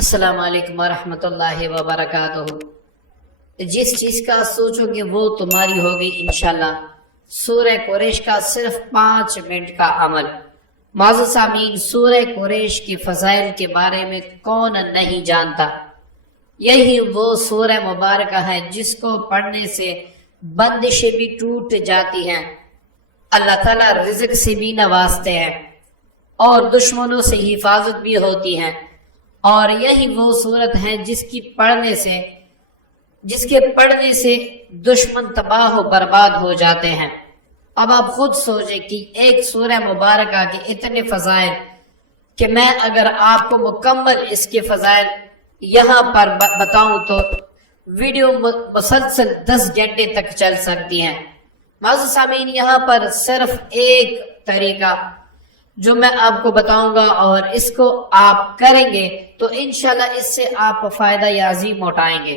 السلام علیکم ورحمۃ اللہ وبرکاتہ۔ جس چیز کا سوچو گے وہ تمہاری ہوگی انشاءاللہ۔ سورہ قریش کا صرف 5 منٹ کا عمل۔ معزز سامعین، سورہ قریش کی فضائل کے بارے میں کون نہیں جانتا؟ یہی وہ سورہ مبارکہ ہے جس کو پڑھنے سے بندشیں بھی ٹوٹ جاتی ہیں، اللہ تعالیٰ رزق سے بھی نوازتے ہیں اور دشمنوں سے حفاظت بھی ہوتی ہے، اور یہی وہ صورت ہے جس کے پڑھنے سے دشمن تباہ و برباد ہو جاتے ہیں۔ اب آپ خود سوچیں کہ ایک سورہ مبارکہ کے اتنے فضائل کہ میں اگر آپ کو مکمل اس کے فضائل یہاں پر بتاؤں تو ویڈیو مسلسل 10 گھنٹے تک چل سکتی ہیں۔ معزز سامعین، یہاں پر صرف ایک طریقہ جو میں آپ کو بتاؤں گا اور اس کو آپ کریں گے تو انشاءاللہ اس سے آپ فائدہ عظیم اٹھائیں گے۔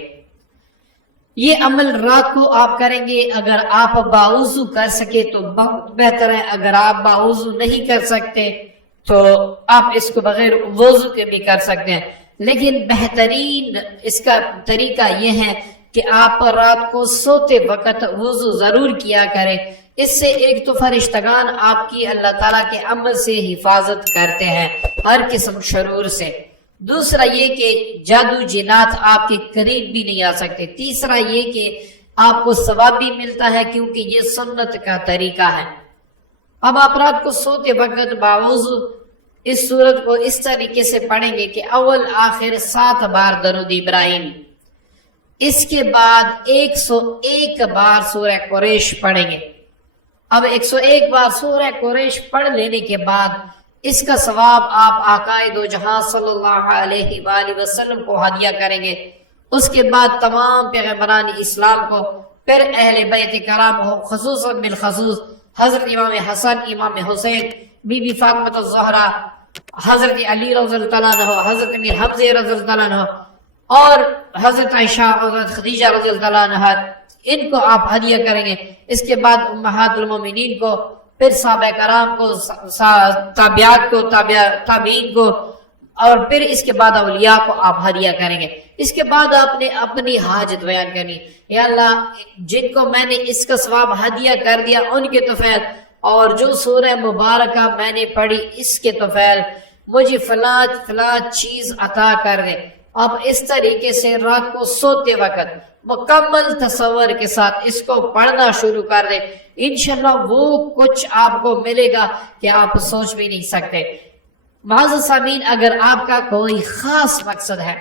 یہ عمل رات کو آپ کریں گے، اگر آپ باوضو کر سکے تو بہت بہتر ہے، اگر آپ باوضو نہیں کر سکتے تو آپ اس کو بغیر وضو کے بھی کر سکتے ہیں، لیکن بہترین اس کا طریقہ یہ ہے کہ آپ رات کو سوتے وقت وضو ضرور کیا کریں۔ اس سے ایک تو فرشتگان آپ کی اللہ تعالیٰ کے عمل سے حفاظت کرتے ہیں ہر قسم شرور سے، دوسرا یہ کہ جادو جنات آپ کے قریب بھی نہیں آ سکتے، تیسرا یہ کہ آپ کو ثواب بھی ملتا ہے کیونکہ یہ سنت کا طریقہ ہے۔ اب آپ رات کو سوتے وقت باوضو اس سورت کو اس طریقے سے پڑھیں گے کہ اول آخر 7 بار درود ابراہیم، اس کے بعد 101 بار سورہ قریش پڑھیں گے۔ اب 101 بار سورہ قریش پڑھ لینے کے بعد اس کا ثواب آپ آقائے دو جہاں صلی اللہ علیہ وآلہ وسلم کو ہدیہ کریں گے، اس کے بعد تمام پیغمبران اسلام کو، پھر اہل بیت کرام ہو، خصوصاً بالخصوص حضرت امام حسن، امام حسین، بی بی فاطمہ الزہرا، حضرت علی رضی اللہ عنہ، حضرت امیر حمزہ رضی اللہ عنہ اور حضرت عائشہ، حضرت خدیجہ رضی اللہ عنہ، ان کو آپ ہدیہ کریں گے۔ اس کے بعد امہات المومنین کو، پھر صحابہ کرام کو، تابعات کو، تابعین کو، اور پھر اس کے بعد اولیاء کو آپ ہدیہ کریں گے۔ اس کے بعد آپ نے اپنی حاجت بیان کرنی، یا اللہ جن کو میں نے اس کا ثواب ہدیہ کر دیا ان کے توفیل، اور جو سورہ مبارکہ میں نے پڑھی اس کے توفیل، مجھے فلاں چیز عطا کر دے۔ اب اس طریقے سے رات کو سوتے وقت مکمل تصور کے ساتھ اس کو پڑھنا شروع کر دیں، انشاءاللہ وہ کچھ آپ کو ملے گا کہ آپ سوچ بھی نہیں سکتے۔ معزز سامعین، اگر آپ کا کوئی خاص مقصد ہے،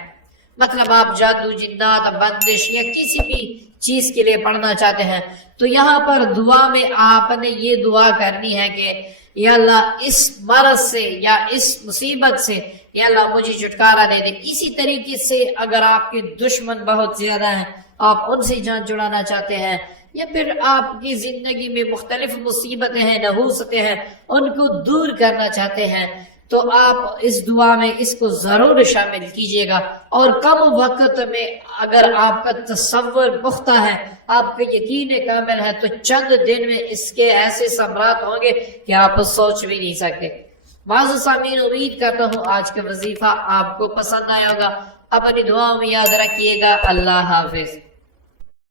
مطلب آپ جادو جنات بندش یا کسی بھی چیز کے لیے پڑھنا چاہتے ہیں، تو یہاں پر دعا میں آپ نے یہ دعا کرنی ہے کہ یا اللہ اس مرض سے یا اس مصیبت سے یا اللہ مجھے چھٹکارا دے دے۔ اسی طریقے سے اگر آپ کے دشمن بہت زیادہ ہیں، آپ ان سے جان چھڑانا چاہتے ہیں، یا پھر آپ کی زندگی میں مختلف مصیبتیں ہیں، نحوستیں ہیں، ان کو دور کرنا چاہتے ہیں، تو آپ اس دعا میں اس کو ضرور شامل کیجئے گا، اور کم وقت میں اگر آپ کا تصور پختہ ہے، آپ کا یقین کامل ہے، تو چند دن میں اس کے ایسے ثمرات ہوں گے کہ آپ سوچ بھی نہیں سکتے۔ معزز سامعین، امید کرتا ہوں آج کا وظیفہ آپ کو پسند آیا ہوگا، اپنی دعاؤں میں یاد رکھیے گا۔ اللہ حافظ۔